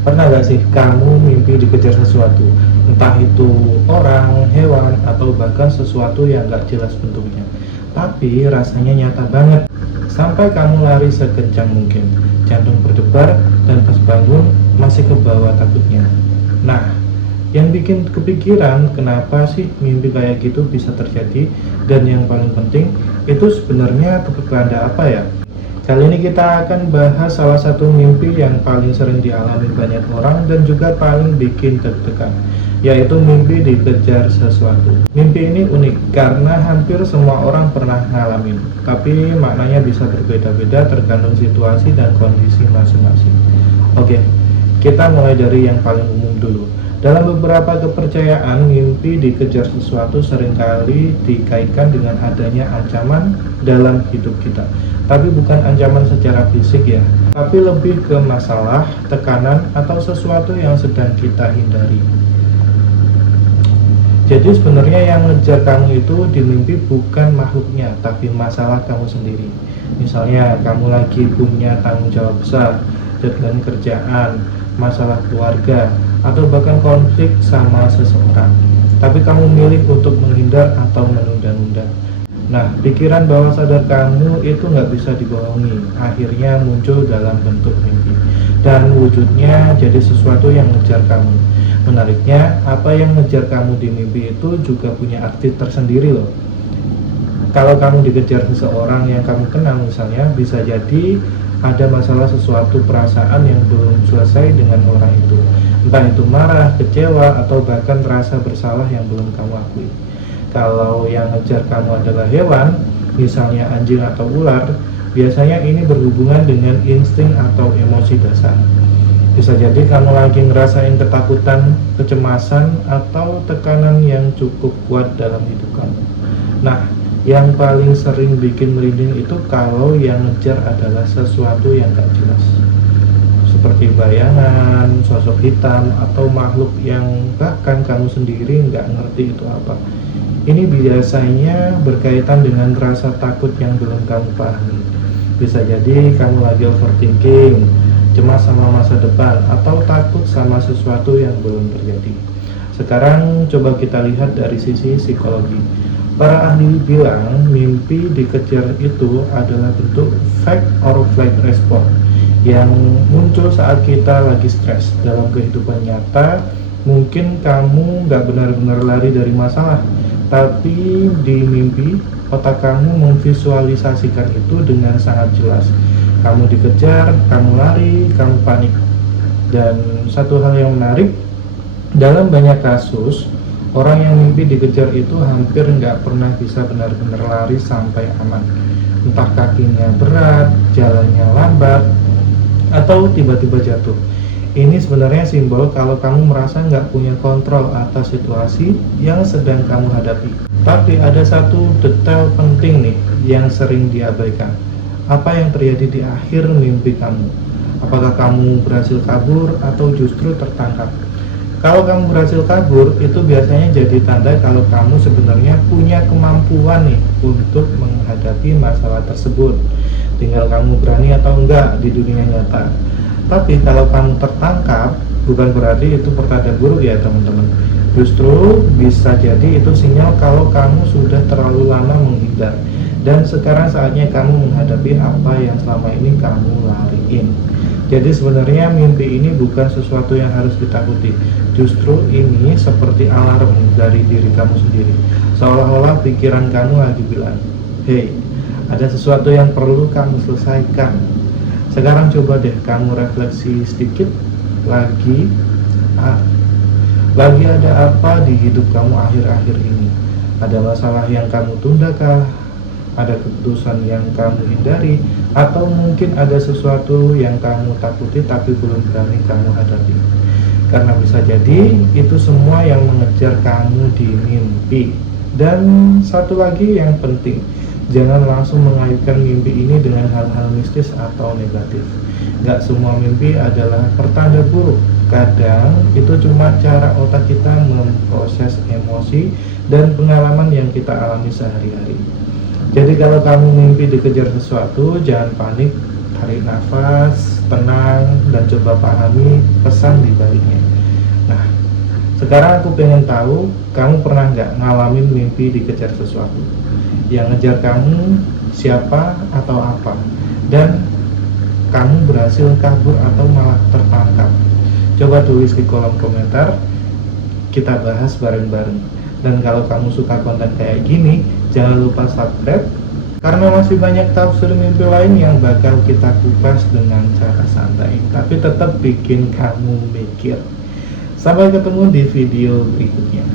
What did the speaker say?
Pernah gak sih kamu mimpi dikejar sesuatu? Entah itu orang, hewan, atau bahkan sesuatu yang gak jelas bentuknya. Tapi rasanya nyata banget. Sampai kamu lari sekencang mungkin. Jantung berdebar dan pas bangun masih ke bawah takutnya. Nah, yang bikin kepikiran kenapa sih mimpi kayak gitu bisa terjadi, dan yang paling penting itu sebenarnya tanda apa ya? Kali ini kita akan bahas salah satu mimpi yang paling sering dialami banyak orang dan juga paling bikin deg-degan, yaitu mimpi dikejar sesuatu. Mimpi ini unik karena hampir semua orang pernah ngalamin, tapi maknanya bisa berbeda-beda tergantung situasi dan kondisi masing-masing. Oke, kita mulai dari yang paling umum dulu. Dalam beberapa kepercayaan, mimpi dikejar sesuatu seringkali dikaitkan dengan adanya ancaman dalam hidup kita. Tapi bukan ancaman secara fisik ya, tapi lebih ke masalah, tekanan, atau sesuatu yang sedang kita hindari. Jadi sebenarnya yang ngejar kamu itu di mimpi bukan makhluknya, tapi masalah kamu sendiri. Misalnya kamu lagi punya tanggung jawab besar, deadline kerjaan, masalah keluarga, atau bahkan konflik sama seseorang. Tapi kamu milih untuk menghindar atau menunda-nunda. Nah, pikiran bawah sadar kamu itu nggak bisa dibohongi. Akhirnya muncul dalam bentuk mimpi. Dan wujudnya jadi sesuatu yang ngejar kamu. Menariknya, apa yang ngejar kamu di mimpi itu juga punya arti tersendiri loh. Kalau kamu dikejar seseorang yang kamu kenal misalnya, bisa jadi ada masalah sesuatu perasaan yang belum selesai dengan orang itu. Entah itu marah, kecewa, atau bahkan rasa bersalah yang belum kamu akui. Kalau yang ngejar kamu adalah hewan, misalnya anjing atau ular, biasanya ini berhubungan dengan insting atau emosi dasar. Bisa jadi kamu lagi ngerasain ketakutan, kecemasan, atau tekanan yang cukup kuat dalam hidup kamu. Nah, yang paling sering bikin merinding itu kalau yang ngejar adalah sesuatu yang gak jelas, seperti bayangan, sosok hitam, atau makhluk yang bahkan kamu sendiri nggak ngerti itu apa. Ini biasanya berkaitan dengan rasa takut yang belum kamu pahami. Bisa jadi kamu lagi overthinking, cemas sama masa depan, atau takut sama sesuatu yang belum terjadi. Sekarang coba kita lihat dari sisi psikologi. Para ahli bilang mimpi dikejar itu adalah bentuk fight or flight response yang muncul saat kita lagi stres. Dalam kehidupan nyata, mungkin kamu nggak benar-benar lari dari masalah, tapi di mimpi, otak kamu memvisualisasikan itu dengan sangat jelas. Kamu dikejar, kamu lari, kamu panik. Dan satu hal yang menarik, dalam banyak kasus, orang yang mimpi dikejar itu hampir nggak pernah bisa benar-benar lari sampai aman. Entah kakinya berat, jalannya lambat, atau tiba-tiba jatuh. Ini sebenarnya simbol kalau kamu merasa nggak punya kontrol atas situasi yang sedang kamu hadapi. Tapi ada satu detail penting nih yang sering diabaikan. Apa yang terjadi di akhir mimpi kamu? Apakah kamu berhasil kabur atau justru tertangkap? Kalau kamu berhasil kabur, itu biasanya jadi tanda kalau kamu sebenarnya punya kemampuan nih untuk menghadapi masalah tersebut. Tinggal kamu berani atau enggak di dunia nyata. Tapi kalau kamu tertangkap, bukan berarti itu pertanda buruk ya teman-teman. Justru bisa jadi itu sinyal kalau kamu sudah terlalu lama menghindar, dan sekarang saatnya kamu menghadapi apa yang selama ini kamu lariin. Jadi sebenarnya mimpi ini bukan sesuatu yang harus ditakuti. Justru ini seperti alarm dari diri kamu sendiri. Seolah-olah pikiran kamu lagi bilang, "Hey, ada sesuatu yang perlu kamu selesaikan." Sekarang coba deh kamu refleksi sedikit lagi. Lagi ada apa di hidup kamu akhir-akhir ini? Ada masalah yang kamu tundakah? Ada keputusan yang kamu hindari? Atau mungkin ada sesuatu yang kamu takuti tapi belum berani kamu hadapi? Karena bisa jadi itu semua yang mengejar kamu di mimpi. Dan satu lagi yang penting, jangan langsung mengaitkan mimpi ini dengan hal-hal mistis atau negatif. Gak semua mimpi adalah pertanda buruk. Kadang itu cuma cara otak kita memproses emosi dan pengalaman yang kita alami sehari-hari. Jadi kalau kamu mimpi dikejar sesuatu, jangan panik, tarik nafas, tenang dan coba pahami pesan di baliknya. Nah, sekarang aku pengen tahu, kamu pernah nggak ngalamin mimpi dikejar sesuatu? Yang ngejar kamu siapa atau apa? Dan kamu berhasil kabur atau malah tertangkap? Coba tulis di kolom komentar, kita bahas bareng-bareng. Dan kalau kamu suka konten kayak gini, jangan lupa subscribe, karena masih banyak tafsir mimpi lain yang bakal kita kupas dengan cara santai, tapi tetap bikin kamu mikir. Sampai ketemu di video berikutnya.